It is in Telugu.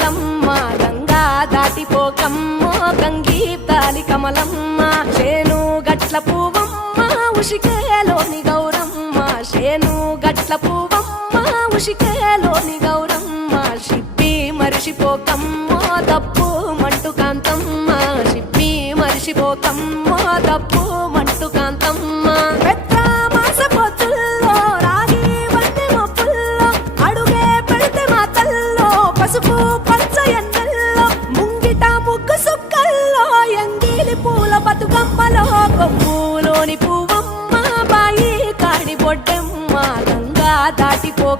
కమలమ్మ గంగా దాటిపోకమ్మ గంగీతాలి కమలమ్మ చేను గట్ల పువ్వమ్మ ఉషికేలోని గౌరమ్మ చేను గట్ల పువ్వమ్మ ఉషికేలోని గౌరమ్మ షిప్పి మరిషిపోకమ్మ తప్పు మంటు కాంతమ్మ షిప్పి మరిషిపోకమ్మ తప్పు మంటు కాంతమ్మ పెద్ద మాస పొత్తుల్లో రాగి వంటి మొప్పుల్లో అడుగే పెడితే మా తల్లో పసుపు పచ్చ ఎన్నెల్లో ముంగిట ముగ్గు సుక్కల్లో ఎంగిలి పూల బతుకమ్మలో కొమ్ములోని పువ్వమ్మ బాయి కాడి బొడ్డెమ్మ గంగా దాటిపో